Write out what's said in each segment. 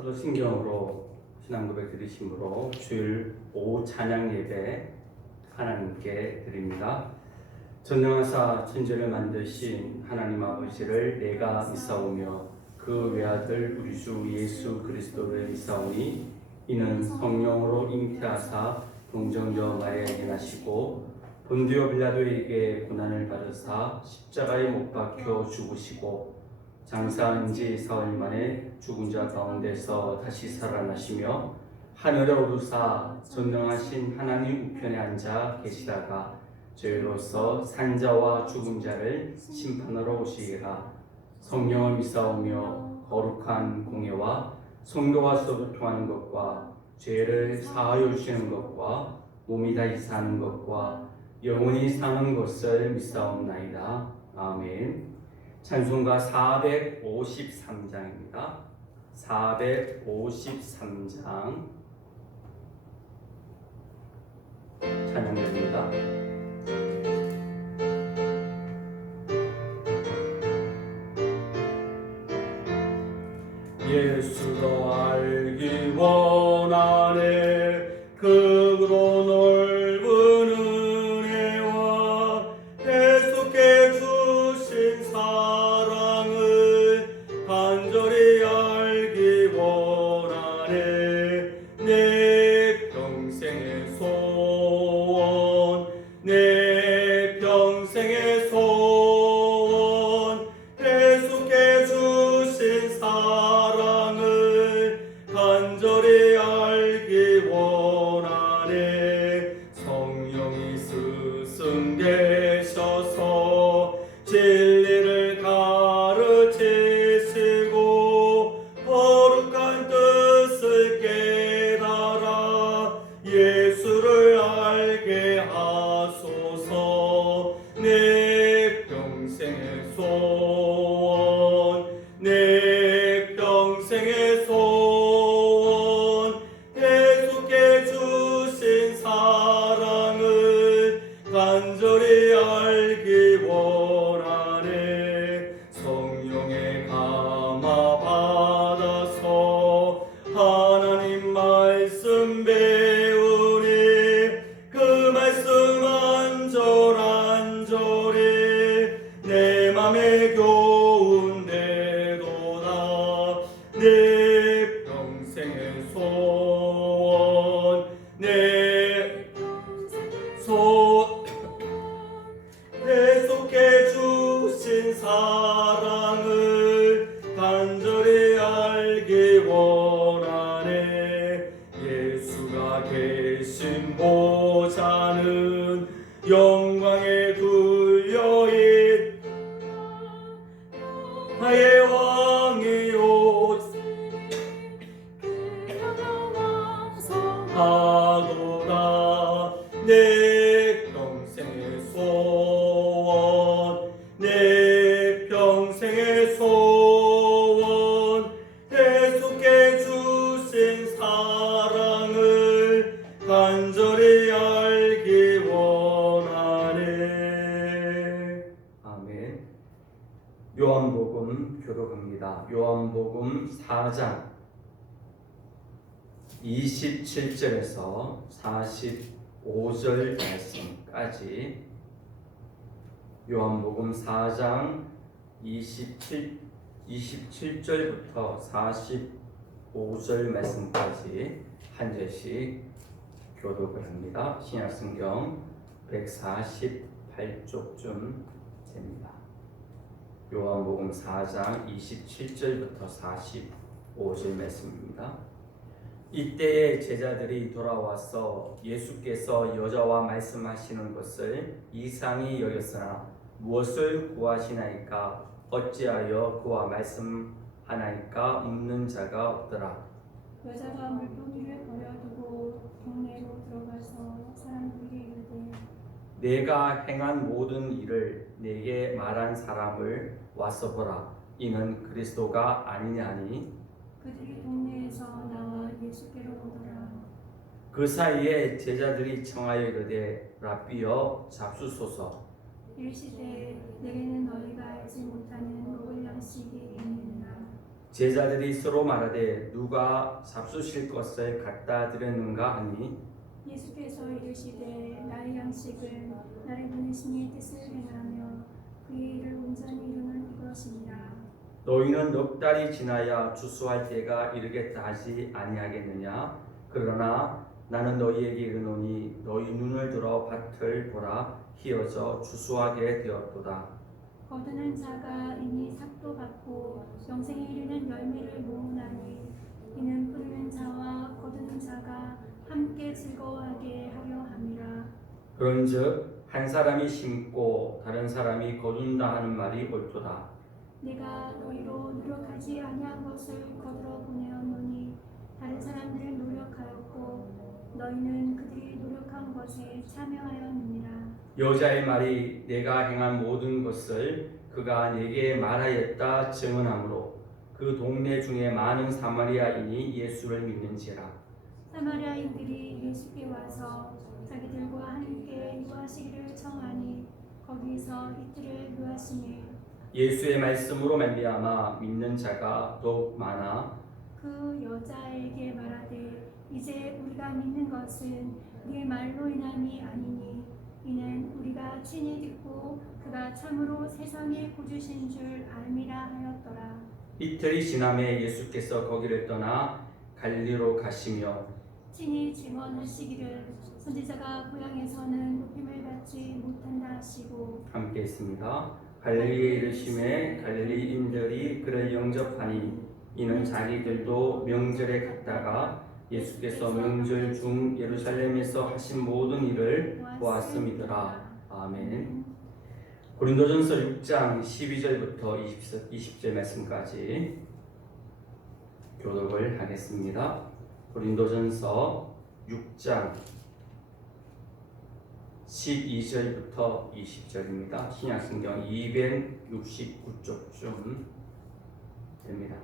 서로 신경으로 신앙 고백 드리심으로 주일 오후 찬양 예배 하나님께 드립니다. 전능하사 천지를 만드신 하나님 아버지를 내가 믿사오며 그 외아들 우리 주 예수 그리스도를 믿사오니 이는 성령으로 잉태하사 동정녀 마리아에게 나시고 본디오 빌라도에게 고난을 받으사 십자가에 못 박혀 죽으시고 장사한 지 사흘 만에 죽은 자 가운데서 다시 살아나시며 하늘에 오르사 전능하신 하나님 우편에 앉아 계시다가 저희로서 산자와 죽은 자를 심판하러 오시리라. 성령을 믿사오며 거룩한 공예와 성도와 소통하는 것과 죄를 사하여 주시는 것과 몸이 다시 사는 것과 영원히 사는 것을 믿사옵나이다. 아멘. 찬송가 453장입니다. 453장 찬양됩니다. 예수도 알기 원하네. 크고 넓은 은혜와 계속해 주신 사랑을 간절히 알기 원하네. 내 평생의 소원, 내 평생의 소원, 계속해 주신 사랑을 간절히 알기 원하네. 성령이 스승되셔서 진리를 가르치시고 거룩한 뜻을 깨달아 예수를 알게 하소서. 내 평생의 소원, 내 평생의 소원, 계속해 주신 사랑을 간절히 알기 원하네. 성령의 감화 받아서 하나님 말씀 배우니 그 말씀 안절안절히 내 맘에 교훈되도다. 내 평생의 소원, 내 계속해 주신 사랑을 간절히 알기 원하네. 예수가 계신 보좌는 영광의 둘려인 나의 왕이요 하도다. 내 평생의 소원, 내 평생의 소원, 계속해 주신 사랑을 간절히 알기 원하네. 아멘. 요한복음 교독합니다. 요한복음 4장 27절에서 45절 말씀까지, 요한복음 4장 27절부터 45절 말씀까지 한 절씩 교독을 합니다. 신약성경 148쪽쯤 됩니다. 요한복음 4장 27절부터 45절 말씀입니다. 이때에 제자들이 돌아와서 예수께서 여자와 말씀하시는 것을 이상히 여겼으나 무엇을 구하시나이까? 어찌하여 그와 말씀하나이까? 묻는 자가 없더라. 여자가 물고기를 버려두고 동네로 들어가서 사람들에게 이르되 내가 행한 모든 일을 내게 말한 사람을 와서 보라. 이는 그리스도가 아니냐니. 그들이 동네에서 나와 예수께로 오더라. 그 사이에 제자들이 청하여 이르되 랍비여 잡수소서. 일시되 내게는 너희가 알지 못하는 먹을 양식이 있느니라. 제자들이 서로 말하되 누가 잡수실 것을 갖다 드렸는가 하니 예수께서 이르시되 나의 양식은 나를 보내신 이의 뜻을 행하며 그의 일을 온전히 이루는 이것이니라. 너희는 넉 달이 지나야 추수할 때가 이르겠다 하지 아니하겠느냐? 그러나 나는 너희에게 이르노니 너희 눈을 들어 밭을 보라 희어져 추수하게 되었도다. 거두는 자가 이미 삭도 받고 영생에 이르는 열매를 모으나니 이는 뿌리는 자와 거두는 자가 함께 즐거워하게 하려 함이라. 그런즉 한 사람이 심고 다른 사람이 거둔다 하는 말이 옳도다. 내가 너희로 노력하지 아니한 것을 거두러 보내었노니 다른 사람들은 노력하였고 너희는 그들이 노력한 것에 참여하였느니라. 여자의 말이 내가 행한 모든 것을 그가 내게 말하였다 증언하므로 그 동네 중에 많은 사마리아인이 예수를 믿는지라. 사마리아인들이 예수께 와서 자기들과 함께 유하시기를 청하니 거기서 이틀을 유하시니 예수의 말씀으로 말미암아 믿는 자가 더욱 많아 그 여자에게 말하되 이제 우리가 믿는 것은 네 말로 인함이 아니니 이는 우리가 친히 듣고 그가 참으로 세상의 구주신 줄 알미라 하였더라. 이틀이 지남에 예수께서 거기를 떠나 갈리로 가시며 친히 증언하시기를 선지자가 고향에서는 높임을 받지 못한다 하시고 함께 있습니다. 갈릴리에 이르심에 갈릴리인들이 그를 영접하니 이는 자기들도 명절에 갔다가 예수께서 명절 중 예루살렘에서 하신 모든 일을 보았음이더라. 아멘. 고린도전서 6장 12절부터 20절 말씀까지 교독을 하겠습니다. 고린도전서 6장 12절부터 20절입니다. 신약성경 269쪽쯤 됩니다.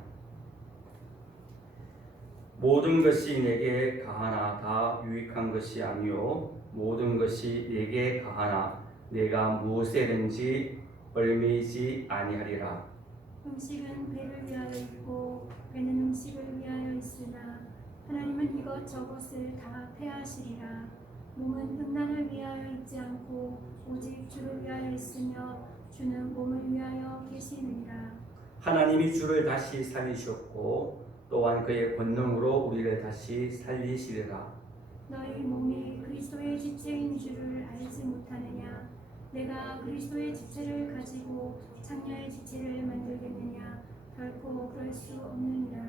모든 것이 내게 가하나 다 유익한 것이 아니요 모든 것이 내게 가하나 내가 무엇에든지 얽매이지 아니하리라. 음식은 배를 위하여 있고 배는 음식을 위하여 있으나 하나님은 이것저것을 다 폐하시리라. 몸은 음란을 위하여 있지 않고 오직 주를 위하여 있으며 주는 몸을 위하여 계시느니라. 하나님이 주를 다시 살리셨고 또한 그의 권능으로 우리를 다시 살리시리라. 너희 몸이 그리스도의 지체인 줄을 알지 못하느냐? 내가 그리스도의 지체를 가지고 창녀의 지체를 만들겠느냐? 결코 그럴 수 없느니라.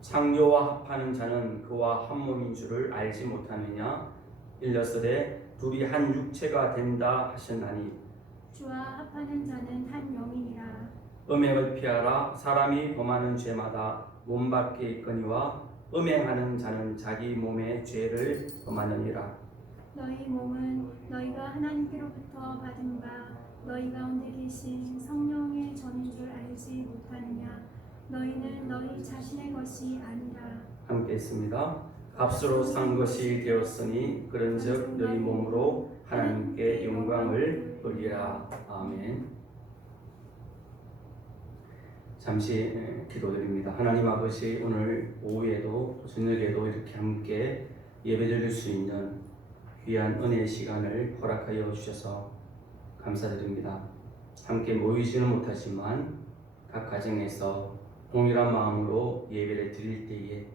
창녀와 합하는 자는 그와 한 몸인 줄을 알지 못하느냐? 일러스되 둘이 한 육체가 된다 하셨나니 주와 합하는 자는 한 영이니라. 음행을 피하라. 사람이 범하는 죄마다 몸 밖에 있거니와 음행하는 자는 자기 몸의 죄를 범하느니라. 너희 몸은 너희가 하나님께로부터 받은 바 너희 가운데 계신 성령의 전인 줄 알지 못하느냐? 너희는 너희 자신의 것이 아니라. 함께 있습니다. 값으로 산 것이 되었으니 그런즉 너희 몸으로 하나님께 영광을 돌리라. 아멘. 잠시 기도드립니다. 하나님 아버지, 오늘 오후에도 저녁에도 이렇게 함께 예배드릴 수 있는 귀한 은혜의 시간을 허락하여 주셔서 감사드립니다. 함께 모이지는 못하지만 각 가정에서 동일한 마음으로 예배를 드릴 때에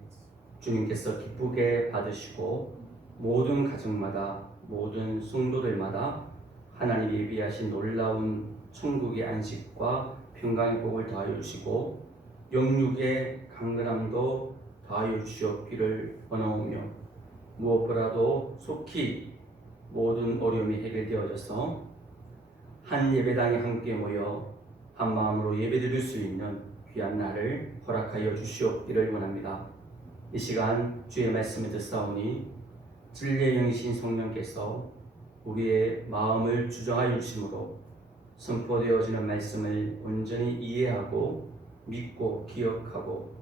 주님께서 기쁘게 받으시고 모든 가정마다 모든 성도들마다 하나님 예비하신 놀라운 천국의 안식과 평강의 복을 더하여 주시고 영육의 강건함도 더하여 주시옵기를 원하오며 무엇보다도 속히 모든 어려움이 해결되어져서 한 예배당에 함께 모여 한 마음으로 예배드릴 수 있는 귀한 날을 허락하여 주시옵기를 원합니다. 이 시간 주의 말씀을 듣사오니 진리의 영이신 성령께서 우리의 마음을 주정하여 주심으로 선포되어지는 말씀을 온전히 이해하고 믿고 기억하고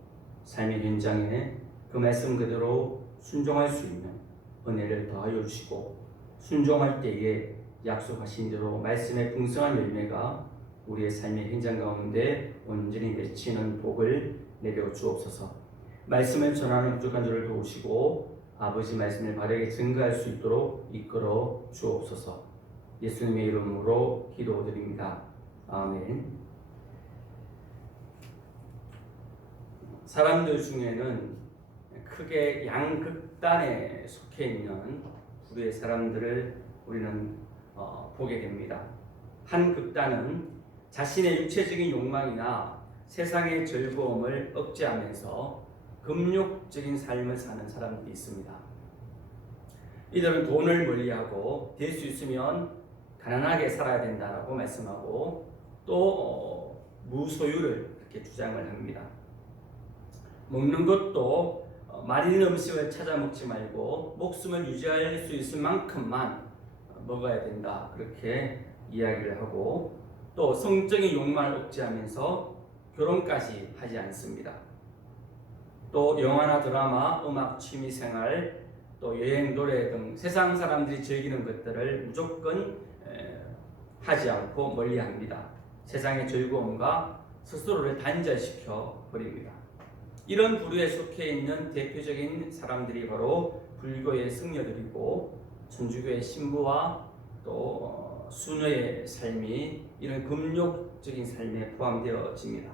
삶의 현장에 그 말씀 그대로 순종할 수 있는 은혜를 더하여 주시고 순종할 때에 약속하신 대로 말씀의 풍성한 열매가 우리의 삶의 현장 가운데 온전히 맺히는 복을 내려 주옵소서. 말씀을 전하는 부족한 저를 도우시고 아버지 말씀을 바르게 증거할 수 있도록 이끌어 주옵소서. 예수님의 이름으로 기도드립니다. 아멘. 사람들 중에는 크게 양극단에 속해 있는 부류의 사람들을 우리는 보게 됩니다. 한 극단은 자신의 육체적인 욕망이나 세상의 즐거움을 억제하면서 금욕적인 삶을 사는 사람들이 있습니다. 이들은 돈을 멀리하고 될 수 있으면 가난하게 살아야 된다라고 말씀하고 또 무소유를 이렇게 주장을 합니다. 먹는 것도 맛있는 음식을 찾아 먹지 말고 목숨을 유지할 수 있을 만큼만 먹어야 된다, 그렇게 이야기를 하고 또 성적인 욕망을 억제하면서 결혼까지 하지 않습니다. 또 영화나 드라마, 음악, 취미생활, 또 여행, 노래 등 세상 사람들이 즐기는 것들을 무조건 하지 않고 멀리합니다. 세상의 즐거움과 스스로를 단절시켜 버립니다. 이런 부류에 속해 있는 대표적인 사람들이 바로 불교의 승려들이고 천주교의 신부와 또 수녀의 삶이 이런 금욕적인 삶에 포함되어집니다.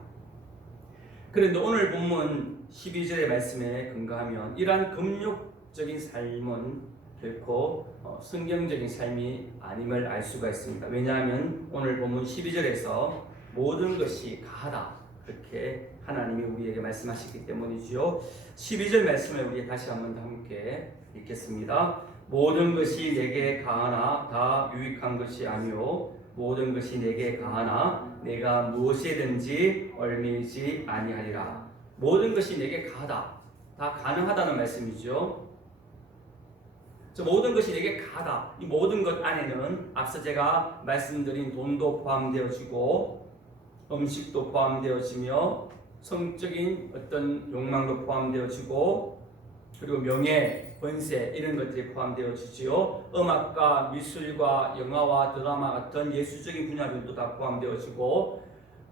그런데 오늘 본문 12절의 말씀에 근거하면 이러한 금욕적인 삶은 결코 성경적인 삶이 아님을 알 수가 있습니다. 왜냐하면 오늘 본문 12절에서 모든 것이 가하다, 그렇게 하나님이 우리에게 말씀하시기 때문이지요. 12절 말씀을 우리 다시 한번 더 함께 읽겠습니다. 모든 것이 내게 가하나 다 유익한 것이 아니요 모든 것이 내게 가하나 내가 무엇이든지 얽매이지 아니하리라. 모든 것이 내게 가하다, 다 가능하다는 말씀이죠. 모든 것이 내게 가하다. 이 모든 것 안에는 앞서 제가 말씀드린 돈도 포함되어지고 음식도 포함되어지며 성적인 어떤 욕망도 포함되어지고 그리고 명예, 권세 이런 것들이 포함되어지지요. 음악과 미술과 영화와 드라마 같은 예술적인 분야들도 다 포함되어지고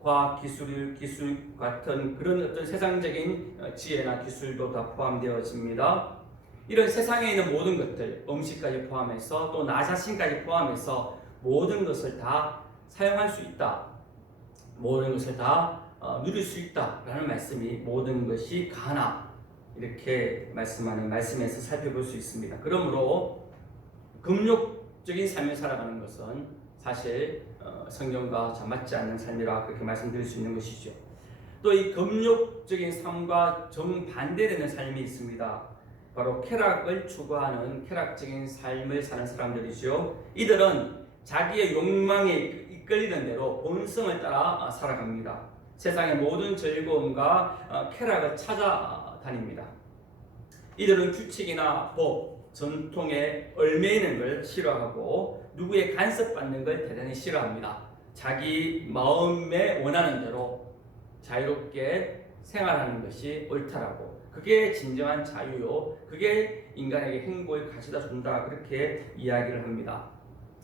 과학, 기술 같은 그런 어떤 세상적인 지혜나 기술도 다 포함되어집니다. 이런 세상에 있는 모든 것들, 음식까지 포함해서 또 나 자신까지 포함해서 모든 것을 다 사용할 수 있다, 모든 것을 다 누릴 수 있다라는 말씀이 모든 것이 가하나 이렇게 말씀하는 말씀에서 살펴볼 수 있습니다. 그러므로 금욕적인 삶을 살아가는 것은 사실 성경과 잘 맞지 않는 삶이라 그렇게 말씀드릴 수 있는 것이죠. 또 이 금욕적인 삶과 정반대되는 삶이 있습니다. 바로 쾌락을 추구하는 쾌락적인 삶을 사는 사람들이죠. 이들은 자기의 욕망에 이끌리는 대로 본성을 따라 살아갑니다. 세상의 모든 즐거움과 쾌락을 찾아다닙니다. 이들은 규칙이나 법, 전통에 얽매이는 걸 싫어하고 누구의 간섭받는 걸 대단히 싫어합니다. 자기 마음에 원하는 대로 자유롭게 생활하는 것이 옳다라고, 그게 진정한 자유요, 그게 인간에게 행복을 가져다 준다, 그렇게 이야기를 합니다.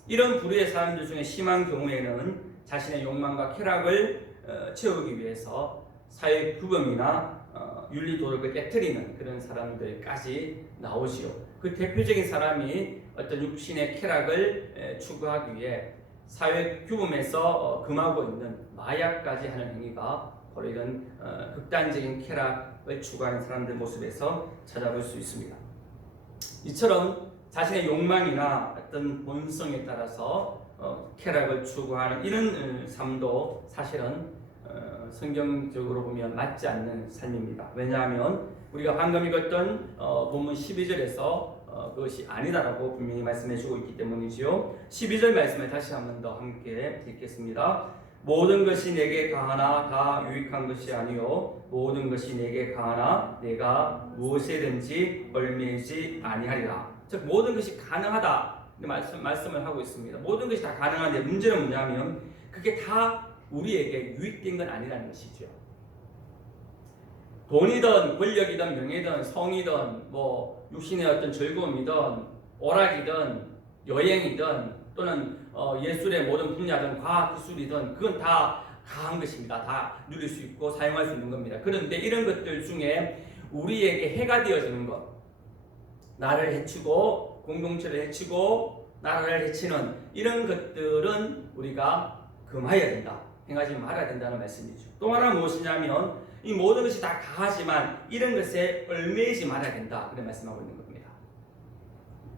이런 부류의 사람들 중에 심한 경우에는 자신의 욕망과 쾌락을 채우기 위해서 사회 규범이나 윤리 도덕을 깨트리는 그런 사람들까지 나오지요. 그 대표적인 사람이 어떤 육신의 쾌락을 추구하기 위해 사회 규범에서 금하고 있는 마약까지 하는 행위가 바로 이런 극단적인 쾌락을 추구하는 사람들 모습에서 찾아볼 수 있습니다. 이처럼 자신의 욕망이나 어떤 본성에 따라서 쾌락을 추구하는 이런 삶도 사실은 성경적으로 보면 맞지 않는 삶입니다. 왜냐하면 우리가 방금 읽었던 본문 12절에서 그것이 아니다라고 분명히 말씀해주고 있기 때문이지요. 12절 말씀을 다시 한 번 더 함께 읽겠습니다. 모든 것이 내게 가하나 다 유익한 것이 아니요 모든 것이 내게 가하나 내가 무엇이든지 얽매이지 아니하리라. 즉 모든 것이 가능하다 말씀을 하고 있습니다. 모든 것이 다 가능한데 문제는 뭐냐면 그게 다 우리에게 유익된 건 아니라는 것이죠. 돈이든 권력이든 명예든 성이든 뭐 육신의 어떤 즐거움이든 오락이든 여행이든 또는 예술의 모든 분야든 과학 기술이든 그건 다 가한 것입니다. 다 누릴 수 있고 사용할 수 있는 겁니다. 그런데 이런 것들 중에 우리에게 해가 되어지는 것, 나를 해치고 공동체를 해치고 나라를 해치는 이런 것들은 우리가 금하여야 된다. 행하지 말아야 된다는 말씀이죠. 또 하나 무엇이냐면 이 모든 것이 다 가하지만 이런 것에 얽매이지 말아야 된다. 그런 말씀하고 있는 겁니다.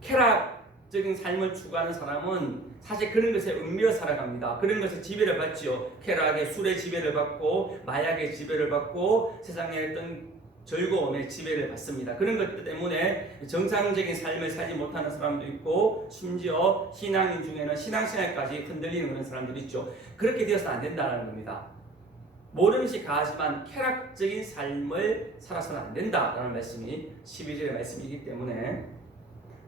쾌락적인 삶을 추구하는 사람은 사실 그런 것에 얽매여 살아갑니다. 그런 것에 지배를 받지요. 쾌락의 술의 지배를 받고 마약의 지배를 받고 세상의 어떤 즐거움의 지배를 받습니다. 그런 것 때문에 정상적인 삶을 살지 못하는 사람도 있고 심지어 신앙인 중에는 신앙생활까지 흔들리는 그런 사람들이 있죠. 그렇게 되어서는 안 된다는 겁니다. 모든 것이 가하지만 쾌락적인 삶을 살아서는 안 된다라는 말씀이 12절의 말씀이기 때문에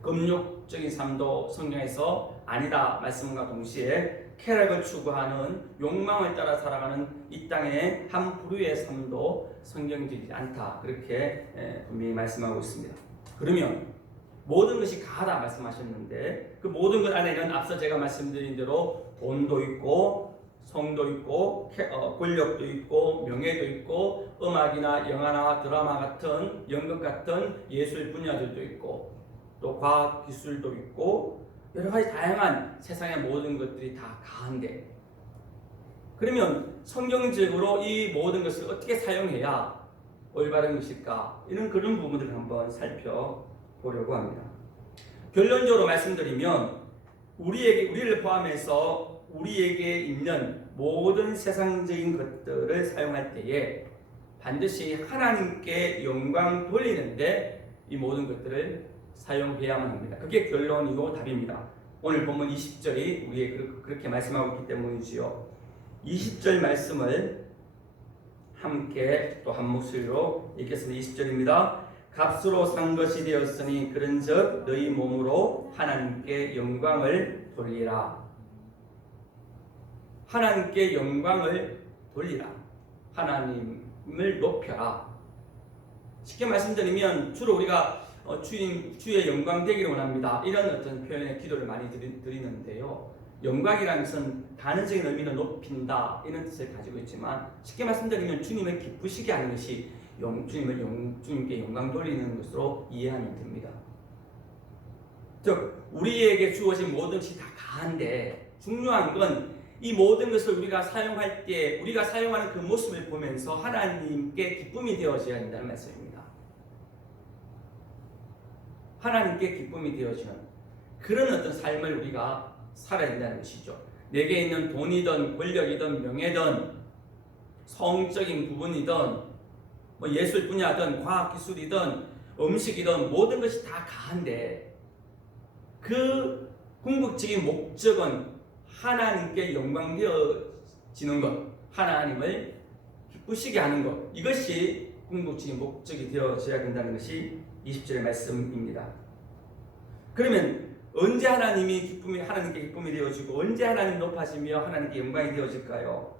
금욕적인 삶도 성경에서 아니다 말씀과 동시에 쾌락을 추구하는 욕망을 따라 살아가는 이 땅의 한 부류의 삶도 성경적이지 않다 그렇게 분명히 말씀하고 있습니다. 그러면 모든 것이 가하다 말씀하셨는데 그 모든 것 안에는 앞서 제가 말씀드린 대로 돈도 있고 성도 있고 권력도 있고 명예도 있고 음악이나 영화나 드라마 같은 연극 같은 예술 분야들도 있고 또 과학 기술도 있고 여러 가지 다양한 세상의 모든 것들이 다 가한데 그러면 성경적으로 이 모든 것을 어떻게 사용해야 올바른 것일까? 이런 그런 부분들을 한번 살펴보려고 합니다. 결론적으로 말씀드리면 우리를 포함해서 우리에게 있는 모든 세상적인 것들을 사용할 때에 반드시 하나님께 영광 돌리는데 이 모든 것들을 사용해야만 합니다. 그게 결론이고 답입니다. 오늘 본문 20절이 우리에게 그렇게 말씀하고 있기 때문이지요. 20절 말씀을 함께 또 한 목소리로 읽겠습니다. 20절입니다. 값으로 산 것이 되었으니 그런즉 너희 몸으로 하나님께 영광을 돌리라. 하나님께 영광을 돌리라. 하나님을 높여라. 쉽게 말씀드리면 주로 우리가 주의 영광 되기를 원합니다. 이런 어떤 표현의 기도를 많이 드리는데요. 영광이라는 것은 단어적인 의미는 높인다 이런 뜻을 가지고 있지만 쉽게 말씀드리면 주님을 기쁘시게 하는 것이 주님께 영광 돌리는 것으로 이해하면 됩니다. 즉 우리에게 주어진 모든 것이 다 가한데 중요한 건 이 모든 것을 우리가 사용할 때 우리가 사용하는 그 모습을 보면서 하나님께 기쁨이 되어져야 한다는 말씀입니다. 하나님께 기쁨이 되어지는 그런 어떤 삶을 우리가 살아야 된다는 것이죠. 내게 있는 돈이든 권력이든 명예든 성적인 부분이든 뭐 예술 분야든 과학 기술이든 음식이든 모든 것이 다 가한데 그 궁극적인 목적은 하나님께 영광 되어지는 것, 하나님을 기쁘시게 하는 것, 이것이 궁극적인 목적이 되어져야 된다는 것이 20절의 말씀입니다. 그러면 언제 하나님께 기쁨이 되어지고 언제 하나님 높아지며 하나님께 영광이 되어질까요?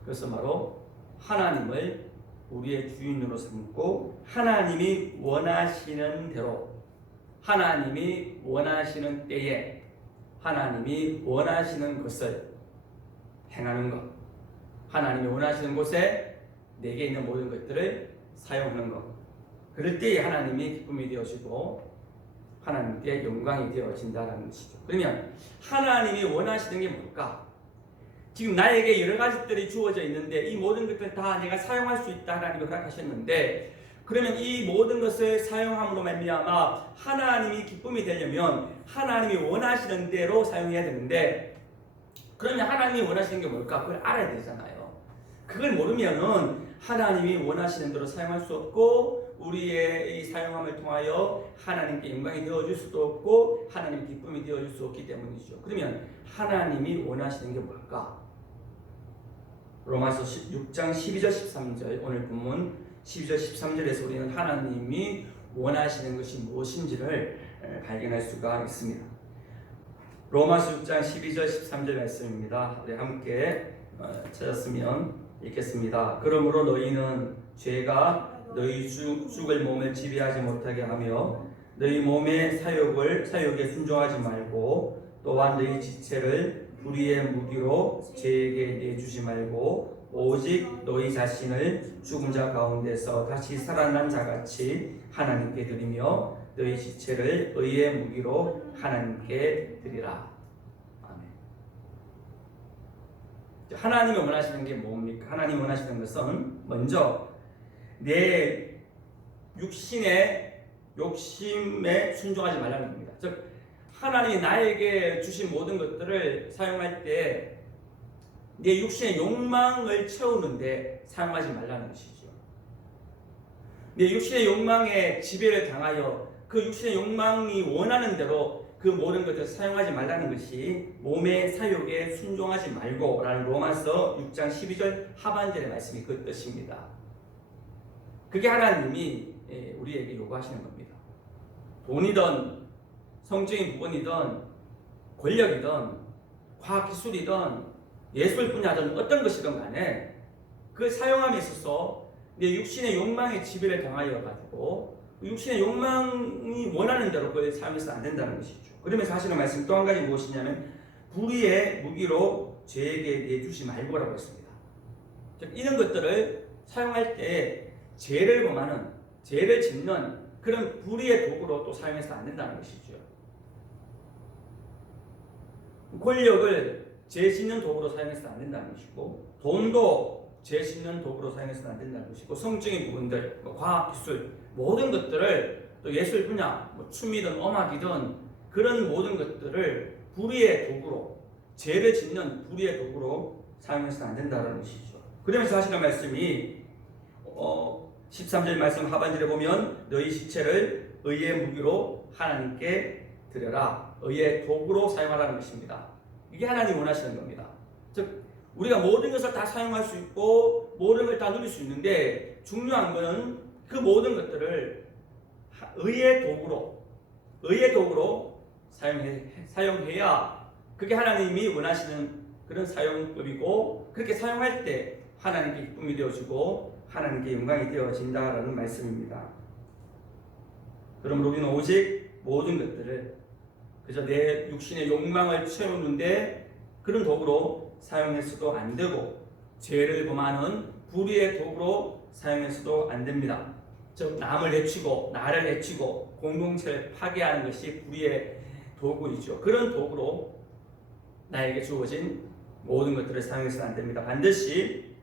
그것은 바로 하나님을 우리의 주인으로 삼고 하나님이 원하시는 대로 하나님이 원하시는 때에 하나님이 원하시는 것을 행하는 것, 하나님이 원하시는 곳에 내게 있는 모든 것들을 사용하는 것, 그럴 때에 하나님이 기쁨이 되어지고 하나님께 영광이 되어진다는 것이죠. 그러면 하나님이 원하시는 게 뭘까? 지금 나에게 여러 가지들이 주어져 있는데 이 모든 것들 다 내가 사용할 수 있다 하나님이 허락하셨는데 그러면 이 모든 것을 사용함으로 말미암아 하나님이 기쁨이 되려면 하나님이 원하시는 대로 사용해야 되는데 그러면 하나님이 원하시는 게 뭘까? 그걸 알아야 되잖아요. 그걸 모르면은 하나님이 원하시는 대로 사용할 수 없고 우리의 이 사용함을 통하여 하나님께 영광이 되어줄 수도 없고 하나님 기쁨이 되어줄 수 없기 때문이죠. 그러면 하나님이 원하시는 게 뭘까? 로마서 6장 12절 13절 오늘 본문 12절 13절에서 우리는 하나님이 원하시는 것이 무엇인지를 발견할 수가 있습니다. 로마서 6장 12절 13절 말씀입니다. 우리 함께 찾았으면 읽겠습니다. 그러므로 너희는 죄가 너희 죽을 몸을 지배하지 못하게 하며 너희 몸의 사욕에 순종하지 말고 또한 너희 지체를 불의의 무기로 죄에게 내주지 말고 오직 너희 자신을 죽은 자 가운데서 다시 살아난 자같이 하나님께 드리며 너희 지체를 의의 무기로 하나님께 드리라. 아멘. 하나님이 원하시는 게 뭡니까? 하나님이 원하시는 것은 먼저 내 육신의 욕심에 순종하지 말라는 겁니다. 즉 하나님이 나에게 주신 모든 것들을 사용할 때 내 육신의 욕망을 채우는데 사용하지 말라는 것이죠. 내 육신의 욕망에 지배를 당하여 그 육신의 욕망이 원하는 대로 그 모든 것들을 사용하지 말라는 것이 몸의 사욕에 순종하지 말고 라는 로마서 6장 12절 하반절의 말씀이 그 뜻입니다. 그게 하나님이 우리에게 요구하시는 겁니다. 돈이든 성적인 부분이든 권력이든 과학기술이든 예술 분야든 어떤 것이든 간에 그 사용함에 있어서 내 육신의 욕망에 지배를 당하여 가지고 육신의 욕망이 원하는 대로 그걸 사용해서는 안 된다는 것이죠. 그러면서 하시는 말씀 또 한 가지 무엇이냐면 불의의 무기로 죄에게 내주지 말고라고 했습니다. 즉 이런 것들을 사용할 때 죄를 범하는, 죄를 짓는 그런 불의의 도구로 또 사용해서는 안 된다는 것이죠. 권력을 죄 짓는 도구로 사용해서는 안 된다는 것이고, 돈도 죄 짓는 도구로 사용해서는 안 된다는 것이고, 성적인 부분들, 과학, 기술, 모든 것들을 또 예술 분야, 춤이든 음악이든 그런 모든 것들을 불의의 도구로, 죄를 짓는 불의의 도구로 사용해서는 안 된다는 것이죠. 그러면서 하시는 말씀이 13절 말씀 하반절에 보면 너희 시체를 의의 무기로 하나님께 드려라. 의의 도구로 사용하라는 것입니다. 이게 하나님이 원하시는 겁니다. 즉 우리가 모든 것을 다 사용할 수 있고 모든 걸 다 누릴 수 있는데 중요한 것은 그 모든 것들을 의의 도구로 사용해야 그게 하나님이 원하시는 그런 사용법이고, 그렇게 사용할 때 하나님께 기쁨이 되어지고 하나님께 영광이 되어진다라는 말씀입니다. 그럼 우리는 오직 모든 것들을 그저 내 육신의 욕망을 채우는데 그런 도구로 사용해서도 안 되고, 죄를 범하는 불의의 도구로 사용해서도 안 됩니다. 즉 남을 해치고 나를 해치고 공동체를 파괴하는 것이 불의의 도구이죠. 그런 도구로 나에게 주어진 모든 것들을 사용해서는 안 됩니다. 반드시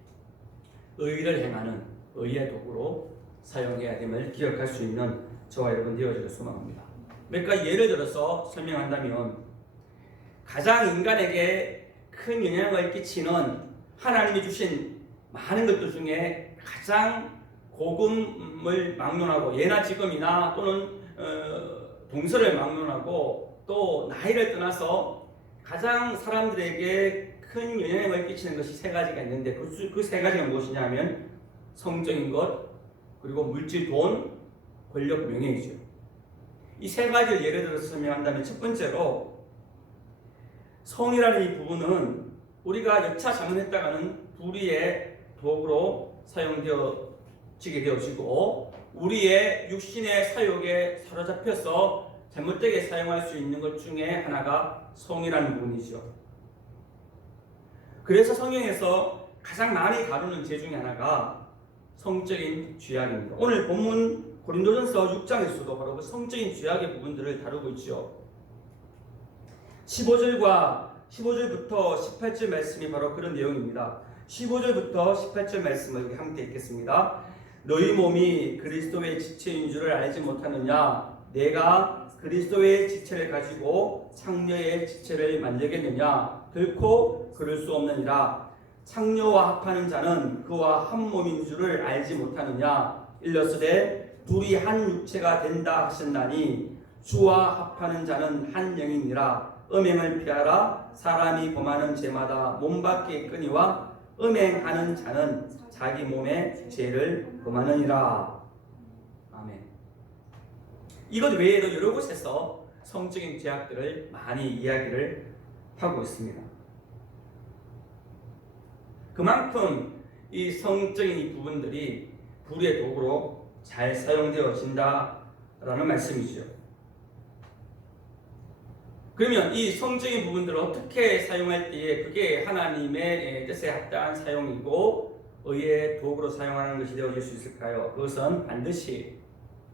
의를 행하는 의의 도구로 사용해야 됨을 기억할 수 있는 저와 여러분 되어지길 소망합니다. 몇 가지 예를 들어서 설명한다면, 가장 인간에게 큰 영향을 끼치는 하나님이 주신 많은 것들 중에 가장 복음을 막론하고, 예나 지금이나 또는 동서를 막론하고 또 나이를 떠나서 가장 사람들에게 큰 영향을 끼치는 것이 세 가지가 있는데, 그 세 가지가 무엇이냐면 성적인 것, 그리고 물질, 돈, 권력, 명예이죠. 이 세 가지를 예를 들어서 설명한다면, 첫 번째로 성이라는 이 부분은 우리가 여차 잘못했다가는 불의의 도구로 사용되어지게 되어지고, 우리의 육신의 사욕에 사로잡혀서 잘못되게 사용할 수 있는 것 중에 하나가 성이라는 부분이죠. 그래서 성경에서 가장 많이 다루는 죄 중에 하나가 성적인 죄악입니다. 오늘 본문 고린도전서 6장에서도 바로 그 성적인 죄악의 부분들을 다루고 있죠. 15절부터 18절 말씀이 바로 그런 내용입니다. 15절부터 18절 말씀을 함께 읽겠습니다. 너희 몸이 그리스도의 지체인 줄을 알지 못하느냐? 내가 그리스도의 지체를 가지고 창녀의 지체를 만들겠느냐? 결코 그럴 수 없느니라. 창녀와 합하는 자는 그와 한 몸인 줄을 알지 못하느냐? 일러스되 둘이 한 육체가 된다 하셨나니 주와 합하는 자는 한 영이니라. 음행을 피하라. 사람이 범하는 죄마다 몸 밖에 있거니와 음행하는 자는 자기 몸의 죄를 범하느니라. 아멘. 이것 외에도 여러 곳에서 성적인 죄악들을 많이 이야기를 하고 있습니다. 그만큼 이 성적인 이 부분들이 불의의 도구로 잘 사용되어진다라는 말씀이죠. 그러면 이 성적인 부분들을 어떻게 사용할 때에 그게 하나님의 뜻에 합당한 사용이고 의의 도구로 사용하는 것이 되어질 수 있을까요? 그것은 반드시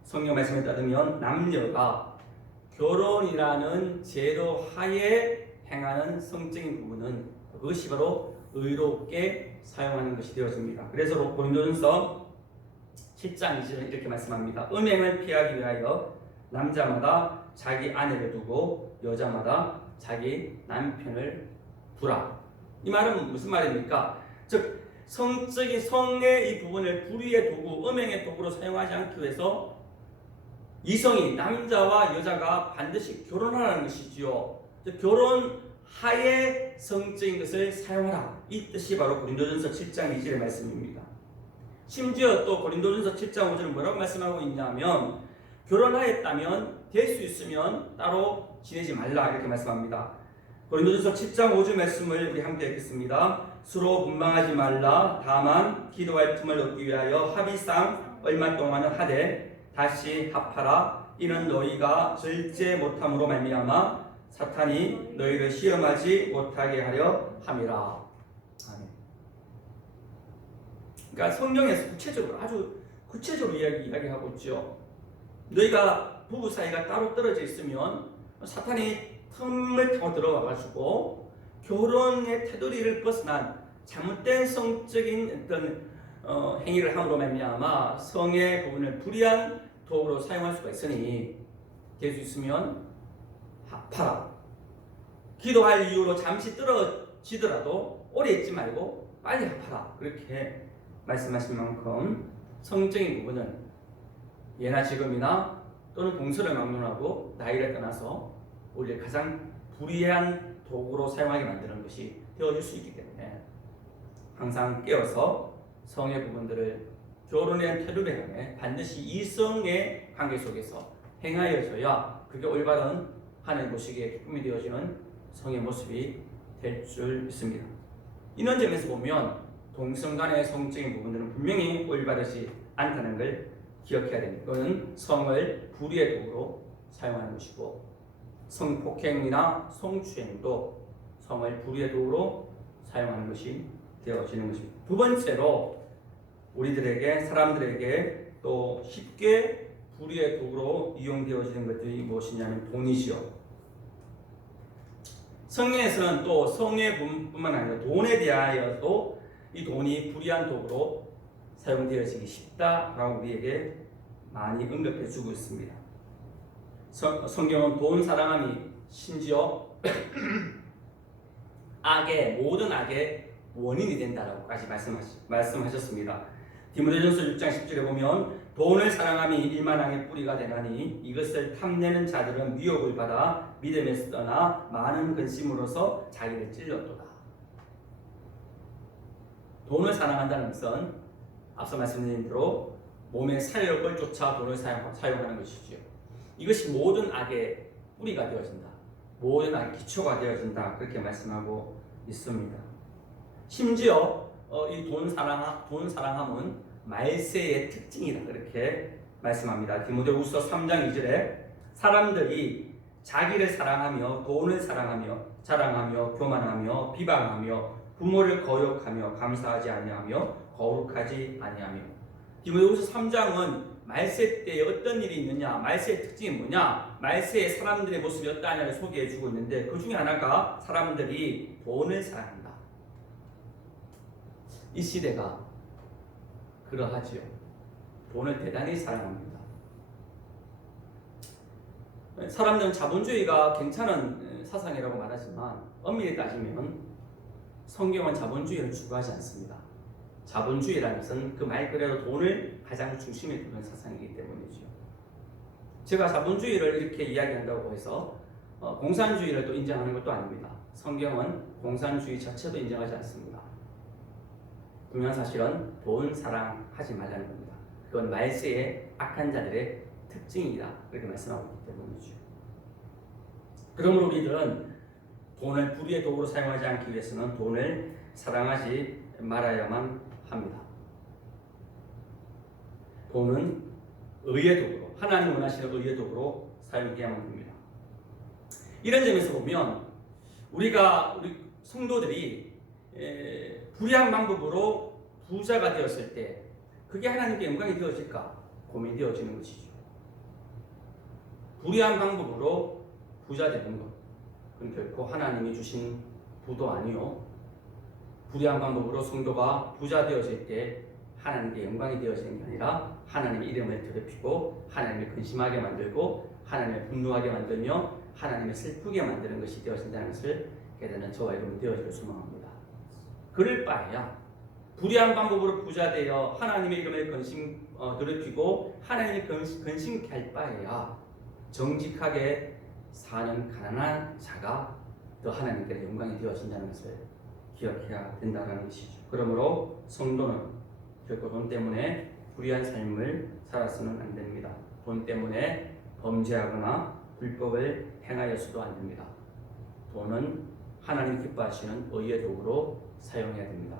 성경 말씀에 따르면 남녀가 결혼이라는 제도 하에 행하는 성적인 부분은 그것이 바로 의롭게 사용하는 것이 되어집니다. 그래서 고린도전서 10장 20절 이렇게 말씀합니다. 음행을 피하기 위하여 남자마다 자기 아내를 두고 여자마다 자기 남편을 두라. 이 말은 무슨 말입니까? 즉 성적인 성의 이 부분을 불의의 도구, 음행의 도구로 사용하지 않기 위해서 이성이 남자와 여자가 반드시 결혼하라는 것이지요. 즉 결혼하에 성적인 것을 사용하라. 이 뜻이 바로 고린도전서 7장 2절의 말씀입니다. 심지어 또 고린도전서 7장 5절은 뭐라고 말씀하고 있냐면 결혼하였다면 될 수 있으면 따로 지내지 말라 이렇게 말씀합니다. 고린도전서 7장 5절 말씀을 우리 함께 읽겠습니다. 서로 분방하지 말라. 다만 기도할 틈을 얻기 위하여 합의상 얼마 동안은 하되 다시 합하라. 이는 너희가 절제 못함으로 말미암아 사탄이 너희를 시험하지 못하게 하려 함이라. 아멘. 그러니까 성경에서 구체적으로 아주 구체적으로 이야기하고 있죠. 너희가 부부 사이가 따로 떨어져 있으면 사탄이 틈을 타고 들어와가지고 결혼의 테두리를 벗어난 잘못된 성적인 어떤 행위를 함으로 말미암아 성의 부분을 불의한 도구로 사용할 수가 있으니 될 수 있으면 합하라. 기도할 이유로 잠시 떨어지더라도 오래 있지 말고 빨리 합하라. 그렇게 말씀하신 만큼 성적인 부분은 예나 지금이나 또는 동서를 막론하고 나이를 떠나서 우리를 가장 불의한 도구로 사용하게 만드는 것이 되어질 수 있기 때문에 항상 깨어서 성의 부분들을 결혼의 테두리 안에 반드시 이성의 관계 속에서 행하여져야 그게 올바른 하나님 보시기에 기쁨이 되어지는 성의 모습이 될 줄 믿습니다. 이런 점에서 보면 동성 간의 성적인 부분들은 분명히 올바르지 않다는 걸 기억해야 됩니다. 이거는 성을 불의의 도구로 사용하는 것이고 성폭행이나 성추행도 성을 불의의 도구로 사용하는 것이 되어지는 것입니다. 두 번째로 우리들에게 사람들에게 또 쉽게 불의의 도구로 이용되어지는 것들이 무엇이냐면 돈이죠. 성경에서는 또 성의 부분뿐만 아니라 돈에 대하여도 이 돈이 불의한 도구로 사용되어지기 쉽다라고 우리에게 많이 언급해주고 있습니다. 성경은 돈 사랑함이 심지어 모든 악의 원인이 된다라고까지 말씀하셨습니다. 디모데전서 6장 10절에 보면 돈을 사랑함이 일만왕의 뿌리가 되나니 이것을 탐내는 자들은 미혹을 받아 믿음에서 떠나 많은 근심으로서 자기를 찔렀도다. 돈을 사랑한다는 것은 앞서 말씀드린 대로 몸의 살력을 쫓아 돈을 사용하는 것이지요. 이것이 모든 악의 뿌리가 되어진다. 모든 악의 기초가 되어진다. 그렇게 말씀하고 있습니다. 심지어 이 돈 사랑함은 말세의 특징이다. 그렇게 말씀합니다. 디모데후서 3장 2절에 사람들이 자기를 사랑하며 돈을 사랑하며 자랑하며 교만하며 비방하며 부모를 거역하며 감사하지 아니하며 거룩하지 아니하며. 디모데후서 3장은 말세 때에 어떤 일이 있느냐, 말세의 특징이 뭐냐, 말세의 사람들의 모습이 어떠하냐를 소개해주고 있는데 그 중에 하나가 사람들이 돈을 사랑한다. 이 시대가 그러하지요. 돈을 대단히 사랑합니다. 사람들은 자본주의가 괜찮은 사상이라고 말하지만 엄밀히 따지면 성경은 자본주의를 추구하지 않습니다. 자본주의라는 것은 그 말 그대로 돈을 가장 중심에 두는 사상이기 때문이죠. 제가 자본주의를 이렇게 이야기한다고 해서 공산주의를 또 인정하는 것도 아닙니다. 성경은 공산주의 자체도 인정하지 않습니다. 분명한 사실은 돈 사랑하지 말라는 겁니다. 그건 말세의 악한 자들의 특징이다. 그렇게 말씀하고 있기 때문이죠. 그러므로 우리들은 돈을 불의의 도구로 사용하지 않기 위해서는 돈을 사랑하지 말아야만 합니다. 돈은 의의 도구로, 하나님 원하시는 의의 도구로 사용해야만 합니다. 이런 점에서 보면 우리 성도들이 불의한 방법으로 부자가 되었을 때 그게 하나님께 영광이 되어질까 고민이 되어지는 것이죠. 불의한 방법으로 부자 되는 것, 그건 결코 하나님이 주신 부도 아니요, 불의한 방법으로 성도가 부자 되어질 때 하나님께 영광이 되어지는 게 아니라 하나님의 이름을 더럽히고 하나님을 근심하게 만들고 하나님을 분노하게 만들며 하나님을 슬프게 만드는 것이 되어진다는 것을 깨닫는 저와 여러분 되어지길 소망합니다. 그럴 바에야 불의한 방법으로 부자 되어 하나님의 이름을 더럽히고 하나님을 근심케 할 바에야 정직하게 사는 가난한 자가 더 하나님께 영광이 되어진다는 것을 기억해야 된다는 것이죠. 그러므로 성도는 결코 돈 때문에 불의한 삶을 살아서는 안 됩니다. 돈 때문에 범죄하거나 불법을 행하여서도 안 됩니다. 돈은 하나님 기뻐하시는 의의 도구로 사용해야 됩니다.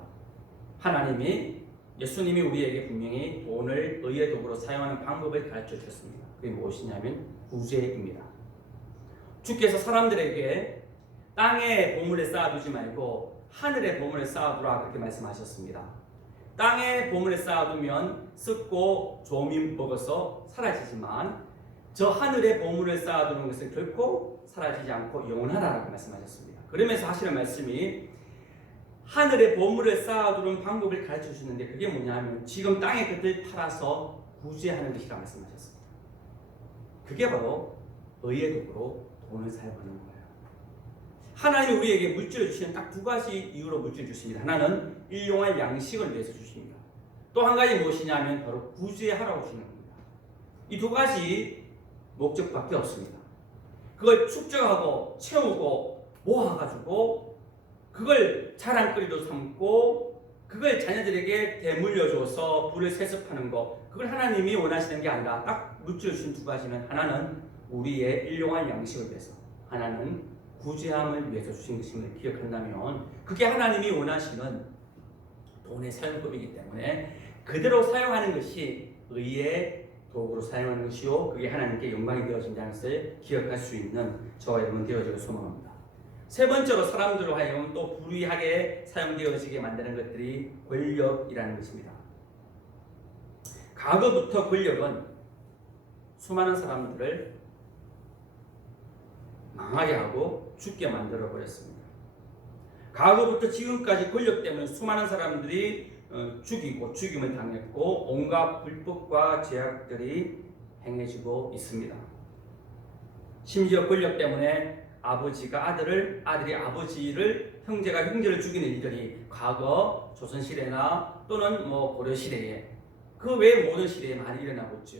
예수님이 우리에게 분명히 돈을 의의 도구로 사용하는 방법을 가르쳐 주셨습니다. 그게 무엇이냐면 구제입니다. 주께서 사람들에게 땅에 보물을 쌓아두지 말고 하늘에 보물을 쌓아두라 그렇게 말씀하셨습니다. 땅에 보물을 쌓아두면 썩고 조미 먹어서 사라지지만 저 하늘에 보물을 쌓아두는 것은 결코 사라지지 않고 영원하다라고 말씀하셨습니다. 그러면서 하시는 말씀이 하늘에 보물을 쌓아두는 방법을 가르쳐 주시는데 그게 뭐냐면 지금 땅의 것을 팔아서 구제하는 것이라고 말씀하셨습니다. 그게 바로 의의 도구로 돈을 사용하는 거예요. 하나님이 우리에게 물질을 주시는 딱 두 가지 이유로 물질을 주십니다. 하나는 일용할 양식을 위해서 주십니다. 또 한 가지 무엇이냐면 바로 구제하라고 주시는 겁니다. 이 두 가지 목적밖에 없습니다. 그걸 축적하고 채우고 모아가지고 그걸 자랑거리로 삼고 그걸 자녀들에게 대물려줘서 부를 세습하는 것, 그걸 하나님이 원하시는 게 아니라 딱 물질을 주신 두 가지는 하나는 우리의 일용할 양식을 위해서, 하나는 구제함을 위해서 주신 것임을 기억한다면 그게 하나님이 원하시는 돈의 사용법이기 때문에 그대로 사용하는 것이 의의 도구로 사용하는 것이요, 그게 하나님께 영광이 되어진다는 것을 기억할 수 있는 저와 여러분 되어지길 소망합니다. 세 번째로 사람들로 하여금 또 불의하게 사용되어지게 만드는 것들이 권력이라는 것입니다. 과거부터 권력은 수많은 사람들을 망하게 하고 죽게 만들어 버렸습니다. 과거부터 지금까지 권력 때문에 수많은 사람들이 죽임을 당했고 온갖 불법과 죄악들이 행해지고 있습니다. 심지어 권력 때문에 아버지가 아들이 아버지를, 형제가 형제를 죽이는 일들이 과거 조선시대나 또는 고려시대에, 그 외 모든 시대에 많이 일어나고 있죠.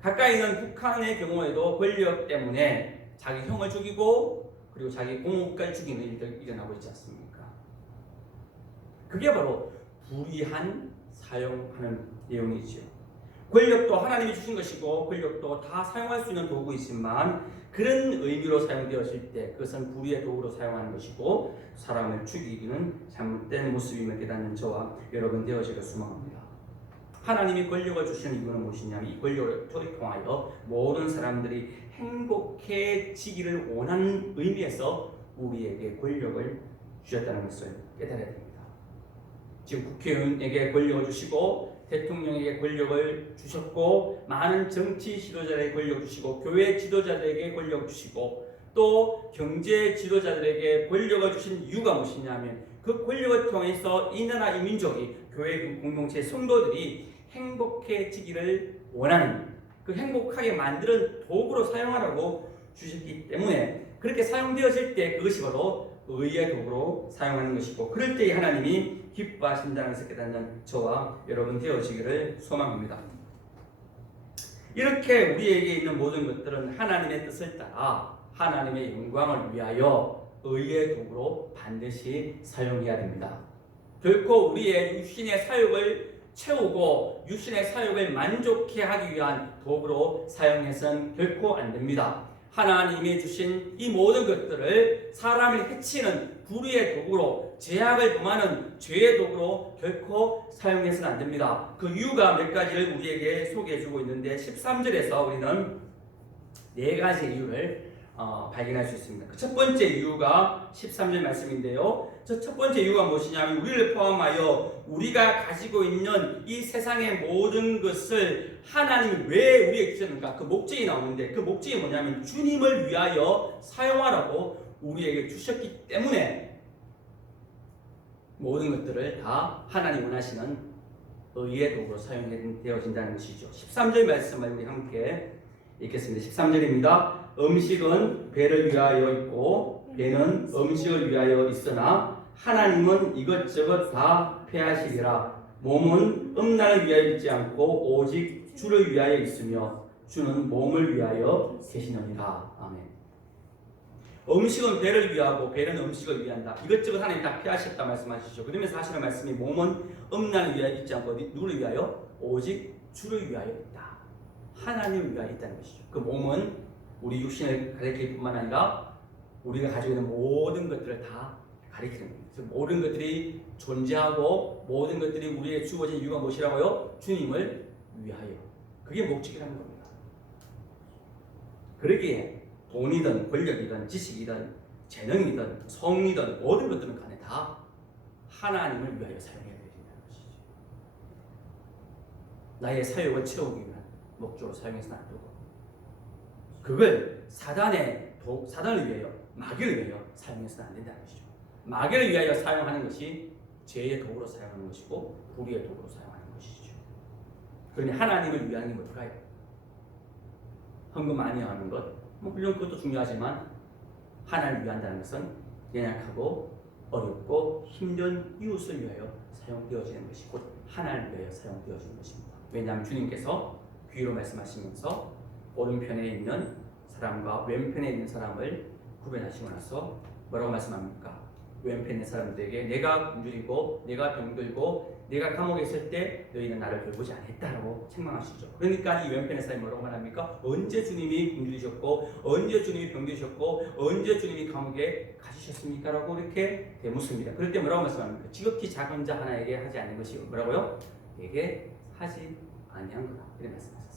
가까이 있는 북한의 경우에도 권력 때문에 자기 형을 죽이고 그리고 자기 고모까지 죽이는 일들이 일어나고 있지 않습니까? 그게 바로 불의한 사용하는 내용이지요. 권력도 하나님이 주신 것이고 권력도 다 사용할 수 있는 도구이지만 그런 의미로 사용되었을 때 그것은 불의의 도구로 사용하는 것이고 사람을 죽이기는 잘못된 모습임을 깨닫는 저와 여러분 되어지길 소망합니다. 하나님이 권력을 주시는 이유는 무엇이냐면 이 권력을 통하여 모든 사람들이 행복해지기를 원하는 의미에서 우리에게 권력을 주셨다는 것을 깨달아야 됩니다. 지금 국회의원에게 권력을 주시고 대통령에게 권력을 주셨고 많은 정치 지도자에게 권력을 주시고 교회 지도자들에게 권력을 주시고 또 경제 지도자들에게 권력을 주신 이유가 무엇이냐면 그 권력을 통해서 이 나라 이 민족이 교회 공동체 성도들이 행복해지기를 원하는 그 행복하게 만드는 도구로 사용하라고 주셨기 때문에 그렇게 사용되어질 때 그것이 바로 의의 도구로 사용하는 것이고 그럴 때 하나님이 기뻐하신다는 것을 깨닫는 저와 여러분 되어지기를 소망합니다. 이렇게 우리에게 있는 모든 것들은 하나님의 뜻을 따라 하나님의 영광을 위하여 의의 도구로 반드시 사용해야 됩니다. 결코 우리의 육신의 사욕을 채우고 육신의 사욕을 만족해 하기 위한 도구로 사용해서는 결코 안 됩니다. 하나님이 주신 이 모든 것들을 사람을 해치는 불의의 도구로 죄악을 범하는 죄의 도구로 결코 사용해서는 안 됩니다. 그 이유가 몇 가지를 우리에게 소개해주고 있는데 13절에서 우리는 네 가지 이유를 발견할 수 있습니다. 그 첫 번째 이유가 13절 말씀인데요. 저 첫 번째 이유가 무엇이냐면 우리를 포함하여 우리가 가지고 있는 이 세상의 모든 것을 하나님이 왜 우리에게 주셨는가? 그 목적이 나오는데 그 목적이 뭐냐면 주님을 위하여 사용하라고 우리에게 주셨기 때문에 모든 것들을 다 하나님 원하시는 의의 도구로 사용되어진다는 것이죠. 13절 말씀을 우리 함께 읽겠습니다. 13절입니다. 음식은 배를 위하여 있고 배는 음식을 위하여 있으나 하나님은 이것저것 다 폐하시리라. 몸은 음란을 위하여 있지 않고 오직 주를 위하여 있으며 주는 몸을 위하여 계시느니라. 아멘. 음식은 배를 위하고 배는 음식을 위한다. 이것저것 하나님 다 폐하셨다 말씀하시죠. 그러면서 하시는 말씀이 몸은 음란을 위하여 있지 않고 누구를 위하여? 오직 주를 위하여 있다. 하나님을 위하여 있다는 것이죠. 그 몸은 우리 육신을 가리킬 뿐만 아니라 우리가 가지고 있는 모든 것들을 다 가리키는 겁니다. 그래서 모든 것들이 존재하고 모든 것들이 우리에게 주어진 이유가 무엇이라고요? 주님을 위하여. 그게 목적이라는 겁니다. 그러기에 돈이든 권력이든 지식이든 재능이든 성이든 모든 것들은 간에 다 하나님을 위하여 사용해야 된다는 것이죠. 나의 사욕을 채우기 위한 목적으로 사용해서는 안 되고 그걸 사단을 위하여 마귀를 위하여 사용해서는 안 된다는 것이죠. 마귀를 위하여 사용하는 것이 죄의 도구로 사용하는 것이고 불의의 도구로 사용하는 것이죠. 그러니 하나님을 위하는 게 뭘까요? 헌금 많이 하는 것 물론 그것도 중요하지만 하나님을 위한다는 것은 연약하고 어렵고 힘든 이웃을 위하여 사용되어지는 것이 곧 하나님을 위하여 사용되어지는 것입니다. 왜냐하면 주님께서 귀로 말씀하시면서 오른편에 있는 사람과 왼편에 있는 사람을 구별하시고 나서 뭐라고 말씀합니까? 왼편에 있는 사람들에게 내가 굶주리고 내가 병들고 내가 감옥에 있을 때 너희는 나를 돌보지 않았다라고 책망하시죠. 그러니까 이 왼편의 사람이 뭐라고 말합니까? 언제 주님이 굶주리셨고 언제 주님이 병드셨고 언제 주님이 감옥에 가시셨습니까? 라고 이렇게 대묻습니다. 그럴 때 뭐라고 말씀합니까? 지극히 작은 자 하나에게 하지 않는 것이 뭐라고요? 내게 하지 아니한 거다. 이렇게 말씀하셨습니다.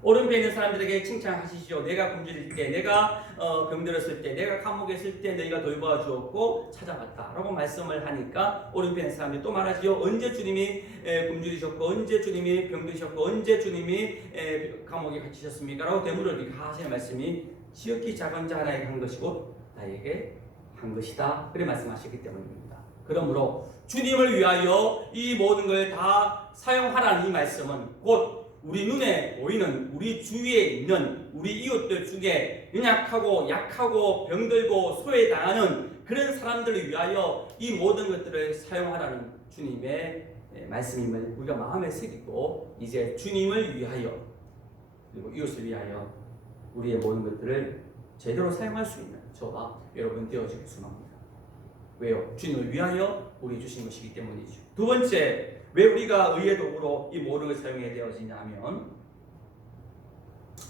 오른편에 있는 사람들에게 칭찬하시죠. 내가 굶주릴 때, 내가 병들었을 때, 내가 감옥에 있을 때 너희가 돌보아 주었고 찾아왔다 라고 말씀을 하니까 오른편의 사람들이 또 말하지요. 언제 주님이 굶주리셨고 언제 주님이 병드셨고 언제 주님이 감옥에 갇히셨습니까? 라고 되물으니까 하시는 말씀이 지극히 작은 자 하나에게 한 것이고 나에게 한 것이다. 그래 말씀하셨기 때문입니다. 그러므로 주님을 위하여 이 모든 걸 다 사용하라는 이 말씀은 곧 우리 눈에 보이는 우리 주위에 있는 우리 이웃들 중에 연약하고 약하고 병들고 소외당하는 그런 사람들을 위하여 이 모든 것들을 사용하라는 주님의 말씀임을 우리가 마음에 새기고 이제 주님을 위하여 그리고 이웃을 위하여 우리의 모든 것들을 제대로 사용할 수 있는 저와 여러분 되어지길 소망합니다. 왜요? 주님을 위하여 우리 주신 것이기 때문이죠. 두 번째, 왜 우리가 의의 도구로 이 모든 것을 사용해야 되어지냐면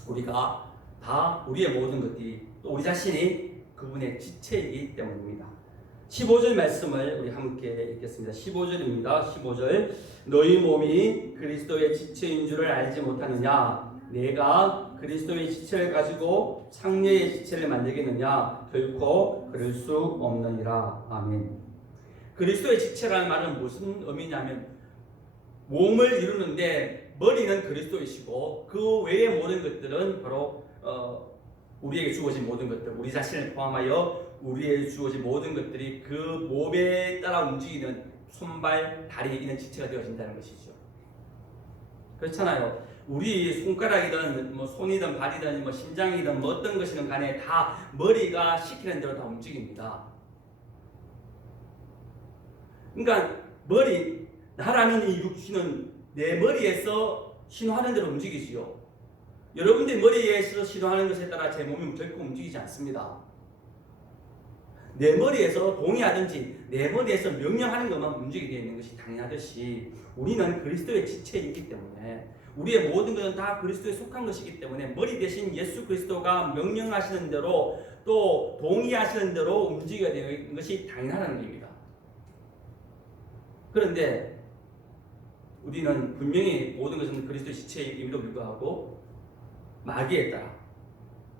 우리가 다 우리의 모든 것들이 또 우리 자신이 그분의 지체이기 때문입니다. 15절 말씀을 우리 함께 읽겠습니다. 15절입니다. 15절 너희 몸이 그리스도의 지체인 줄을 알지 못하느냐? 내가 그리스도의 지체를 가지고 상례의 지체를 만들겠느냐? 결코 그럴 수 없느니라. 아멘. 그리스도의 지체라는 말은 무슨 의미냐면 몸을 이루는데 머리는 그리스도이시고 그 외의 모든 것들은 바로 우리에게 주어진 모든 것들, 우리 자신을 포함하여 우리에게 주어진 모든 것들이 그 몸에 따라 움직이는 손발, 다리 이런 지체가 되어진다는 것이죠. 그렇잖아요. 우리 손가락이든 뭐 손이든 발이든 뭐 심장이든 뭐 어떤 것이든 간에 다 머리가 시키는 대로 다 움직입니다. 그러니까 나라는 이 육신은 내 머리에서 신호하는 대로 움직이지요. 여러분들 머리에서 신호하는 것에 따라 제 몸이 결코 움직이지 않습니다. 내 머리에서 동의하든지 내 머리에서 명령하는 것만 움직이게 되어 있는 것이 당연하듯이 우리는 그리스도의 지체이기 때문에 우리의 모든 것은 다 그리스도에 속한 것이기 때문에 머리 대신 예수 그리스도가 명령하시는 대로 또 동의하시는 대로 움직여야 되는 것이 당연하다는 겁니다. 그런데 우리는 분명히 모든 것은 그리스도의 지체임에도 불구하고 마귀에 따라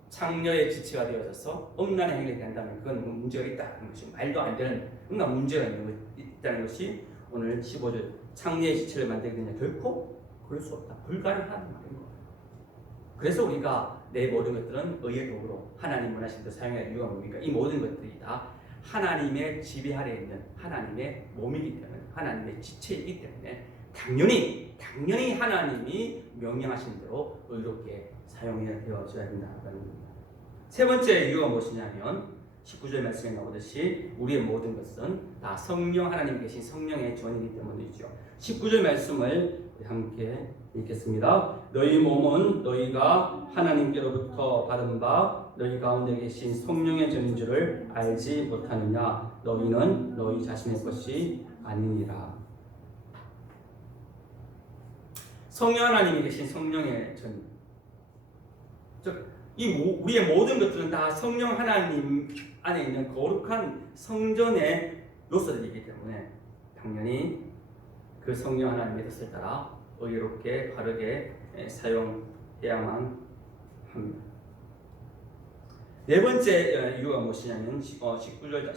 창녀의 지체가 되어져서 음란의 행위를 한다면 그건 문제가 있다는 것이 말도 안 되는 음란 문제가 있다는 것이 오늘 15절 창녀의 지체를 만들게 되냐 결코 그럴 수 없다. 불가능한 말인 거예요. 그래서 우리가 내 모든 것들은 의의 도구로 하나님 원하신 대로 사용할 이유가 뭡니까? 이 모든 것들이 다 하나님의 지배 아래에 있는 하나님의 몸이기 때문에 하나님의 지체이기 때문에 당연히 하나님이 명령하신 대로 의롭게 사용되어져야 된다는 겁니다. 세 번째 이유가 무엇이냐면 19절 말씀에 나오듯이 우리의 모든 것은 다 성령 하나님 계신 성령의 전이기 때문이죠. 19절 말씀을 함께 읽겠습니다. 너희 몸은 너희가 하나님께로부터 받은 바 너희 가운데 계신 성령의 전인 줄을 알지 못하느냐. 너희는 너희 자신의 것이 아니니라. 성령 하나님이 계신 성령의 전. 즉, 우리의 모든 것들은 다 성령 하나님 안에 있는 거룩한 성전의 요소들이기 때문에 당연히 그 성령 하나님의 뜻을 따라 의롭게 바르게 사용해야만 합니다. 네 번째 이유가 무엇이냐면 19절부터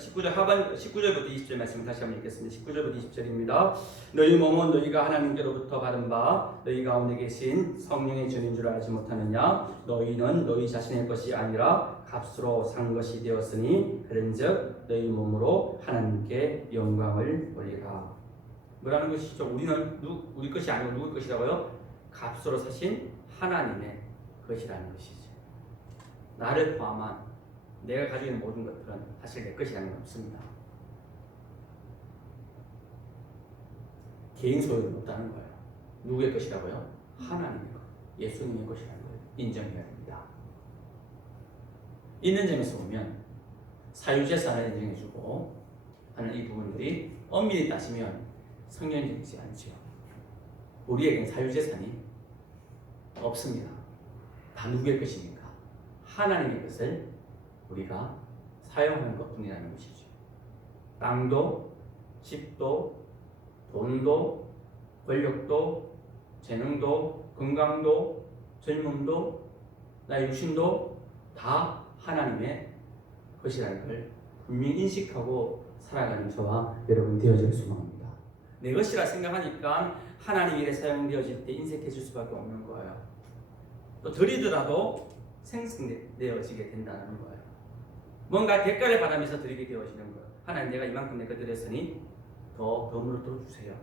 20절 말씀 다시 한번 읽겠습니다. 19절부터 20절입니다. 너희 몸은 너희가 하나님께로부터 받은 바 너희 가운데 계신 성령의 전인 줄 알지 못하느냐. 너희는 너희 자신의 것이 아니라 값으로 산 것이 되었으니 그런즉 너희 몸으로 하나님께 영광을 돌리라. 뭐라는 것이죠? 우리는 우리 것이 아니고 누구 것이라고요? 값으로 사신 하나님의 것이라는 것이죠. 나를 포함한 내가 가지고 있는 모든 것들은 사실 내 것이라는 건 없습니다. 개인 소유는 없다는 거예요. 누구의 것이라고요? 하나님의 것, 예수님의 것이라는 걸 인정해야 됩니다. 있는 점에서 보면 사유재산을 인정해주고 하는 이 부분들이 엄밀히 따지면 성경적이지 않죠. 우리에게는 사유재산이 없습니다. 다 누구의 것입니까? 하나님의 것을 우리가 사용하는 것뿐이라는 것이죠. 땅도, 집도, 돈도, 권력도, 재능도, 건강도, 젊음도, 나의 육신도 다 하나님의 것이라는 걸 분명히 인식하고 살아가는 저와 여러분 되어질 소망합니다. 내 것이라 생각하니까 하나님 일에 사용되어질 때 인색해질 수밖에 없는 거예요. 또 드리더라도 생성되어지게 된다는 거예요. 뭔가 대가를 받으면서 드리게 되어지는 거예요. 하나님 내가 이만큼 내가 드렸으니 더 덤으로 더 주세요.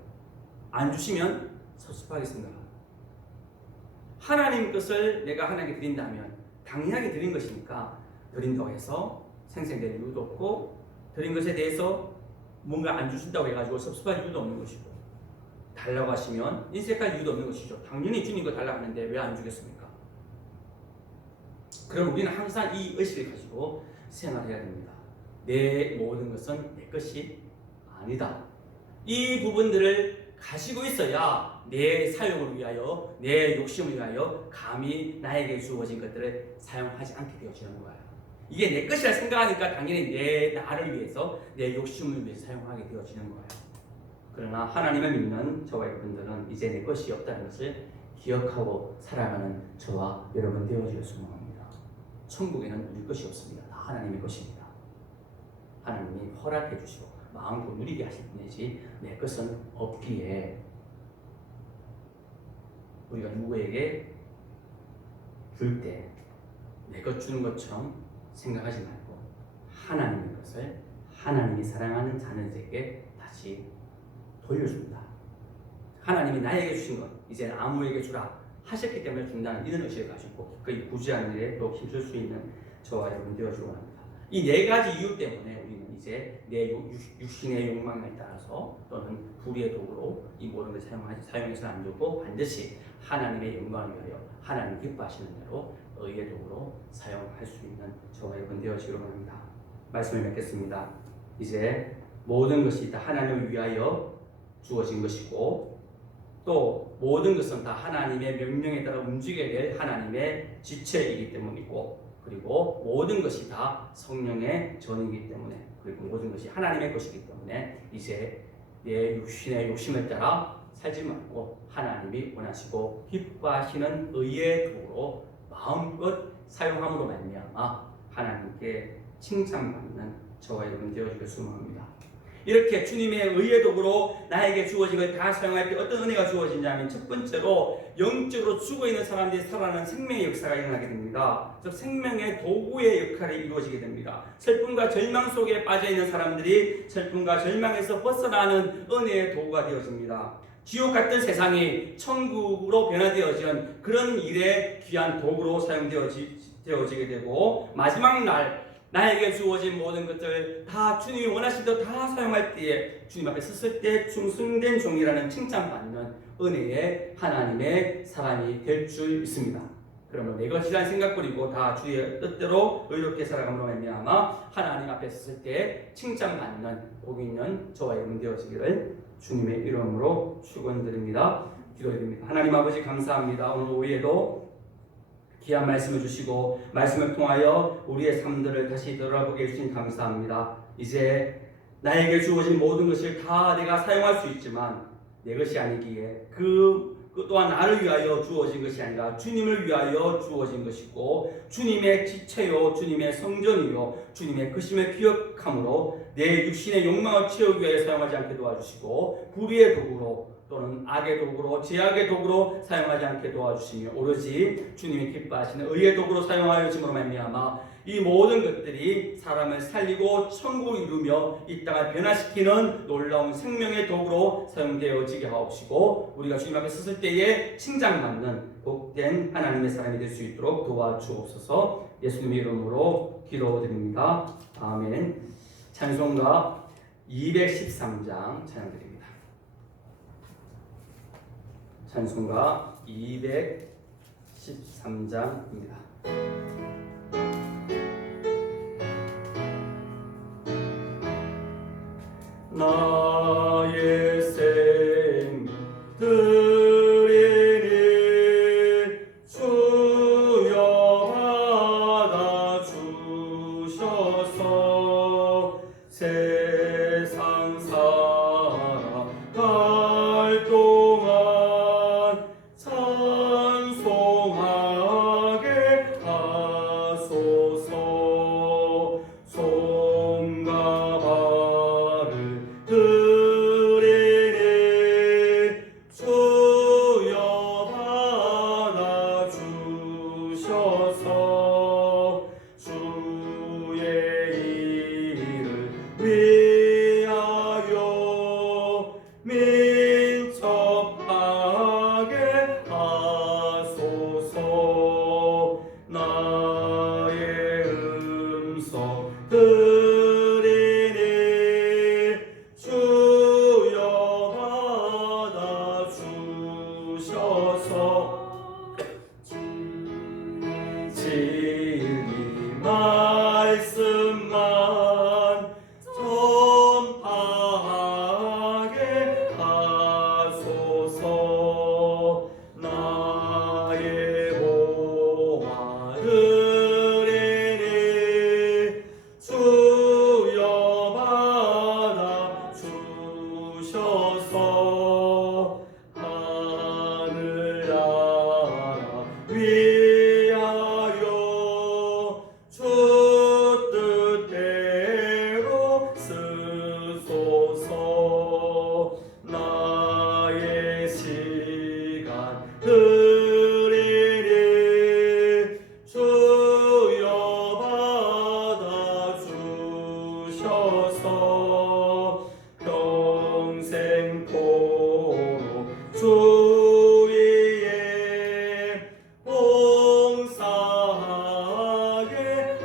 안 주시면 섭섭하겠습니다. 하나님 것을 내가 하나님께 드린다면 당연하게 드린 것이니까 드린다고 해서 생성될 이유도 없고 드린 것에 대해서 뭔가 안 주신다고 해가지고 섭섭할 이유도 없는 것이고 달라고 하시면 인색할 이유도 없는 것이죠. 당연히 주님 거 달라고 하는데 왜 안 주겠습니까? 그럼 우리는 항상 이 의식을 가지고 생활해야 됩니다. 내 모든 것은 내 것이 아니다. 이 부분들을 가지고 있어야 내 사용을 위하여 내 욕심을 위하여 감히 나에게 주어진 것들을 사용하지 않게 되어지는 거예요. 이게 내 것이라 생각하니까 당연히 내 나를 위해서 내 욕심을 위해서 사용하게 되어지는 거예요. 그러나 하나님을 믿는 저와 여러분들은 이제 내 것이 없다는 것을 기억하고 살아가는 저와 여러분 되어질 소망합니다. 천국에는 우리 것이 없습니다. 다 하나님의 것입니다. 하나님이 허락해 주시고 마음껏 누리게 하실 뿐이지 내 것은 없기에 우리가 누구에게 줄 때 내 것 주는 것처럼 생각하지 말고 하나님의 것을 하나님이 사랑하는 자녀들에게 다시 돌려준다. 하나님이 나에게 주신 것 이제 아무에게 주라 하셨기 때문에 준다는 이런 의식을 가지고 그 구제하는 일에 또 힘쓸 수 있는 저와 여러분 되어주고 합니다. 이 네 가지 이유 때문에 우리는 이제 내 육신의 욕망에 따라서 또는 불의의 도구로 이 모든 걸 사용해서는 안 되고 반드시 하나님의 영광을 위하여 하나님 기뻐하시는 대로 의의 도구로 사용할 수 있는 저와 여러분 되어지기로 합니다. 말씀을 맺겠습니다. 이제 모든 것이 다 하나님을 위하여 주어진 것이고 또 모든 것은 다 하나님의 명령에 따라 움직여야 될 하나님의 지체이기 때문이고 그리고 모든 것이 다 성령의 전이기 때문에 그리고 모든 것이 하나님의 것이기 때문에 이제 내 육신의 욕심을 따라 살지 말고 하나님이 원하시고 기뻐하시는 의의 도로 마음껏 사용함으로 말미암아 하나님께 칭찬받는 저와 여러분 되어주길 소망합니다. 이렇게 주님의 의의 도구로 나에게 주어진 걸 다 사용할 때 어떤 은혜가 주어지냐면, 첫 번째로 영적으로 죽어있는 사람들이 살아나는 생명의 역사가 일어나게 됩니다. 즉 생명의 도구의 역할이 이루어지게 됩니다. 슬픔과 절망 속에 빠져있는 사람들이 슬픔과 절망에서 벗어나는 은혜의 도구가 되어집니다. 지옥 같은 세상이 천국으로 변화되어진 그런 일에 귀한 도구로 사용되어지게 되고, 마지막 날 나에게 주어진 모든 것들 다 주님이 원하신 대로 다 사용할 때에 주님 앞에 섰을 때 충성된 종이라는 칭찬받는 은혜의 하나님의 사람이 될 줄 믿습니다. 그러면 내 것이라는 생각 버리고 다 주의 뜻대로 의롭게 살아감으로 말미암아 하나님 앞에 섰을 때 칭찬받는 복 있는 저와 여러분 되어지기를 주님의 이름으로 축원드립니다. 기도드립니다. 하나님 아버지 감사합니다. 오늘 오후에도 귀한 말씀을 주시고 말씀을 통하여 우리의 삶들을 다시 돌아보게 해주신 감사합니다. 이제 나에게 주어진 모든 것을 다 내가 사용할 수 있지만 내 것이 아니기에 그 또한 나를 위하여 주어진 것이 아니라 주님을 위하여 주어진 것이고, 주님의 지체요 주님의 성전이요 주님의 크심을 기억함으로 내 육신의 욕망을 채우기 위해 사용하지 않게 도와주시고, 불의의 도구로 또는 악의 도구로 제약의 도구로 사용하지 않게 도와주시며, 오로지 주님이 기뻐하시는 의의 도구로 사용하여 짐으로 말미암아 이 모든 것들이 사람을 살리고 천국을 이루며 이 땅을 변화시키는 놀라운 생명의 도구로 사용되어지게 하옵시고, 우리가 주님 앞에 섰을 때에 칭찬받는 복된 하나님의 사람이 될 수 있도록 도와주옵소서. 예수님의 이름으로 기도드립니다. 아멘. 찬송가 213장 찬양드립니다. 찬송가 213장입니다. 나의 생명들이니 주여 받아주셔서 세상 살아갈 동안 찬송하게 하소서. 손과 발을 드리니 주여 받아주셔서 주의 일을 위하여 민첩하게 하소서. 나의 음성 드리니 주여 받아주셔서 진리 말씀만 전파하게 하소서. 나의 보화 드리니 주여 받아주셔서 하늘나라 위하여 주 뜻대로 쓰소서. 나의 시간 드리니 주여 받아주셔서 평생토록 주 위에 봉사하게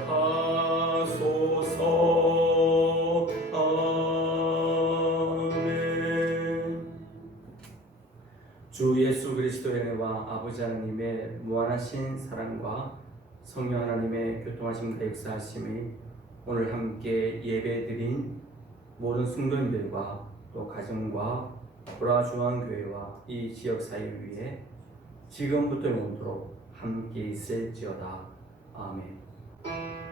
하소서. 아멘. 주 예수 그리스도의 은혜와 아버지 하나님의 무한하신 사랑과 성령 하나님의 교통하심과 역사하심이 오늘 함께 예배드린 모든 성도님들과 또 가정과 보라중앙교회와 이 지역 사회를 위해 지금부터 영원토록 함께 있을지어다. 아멘.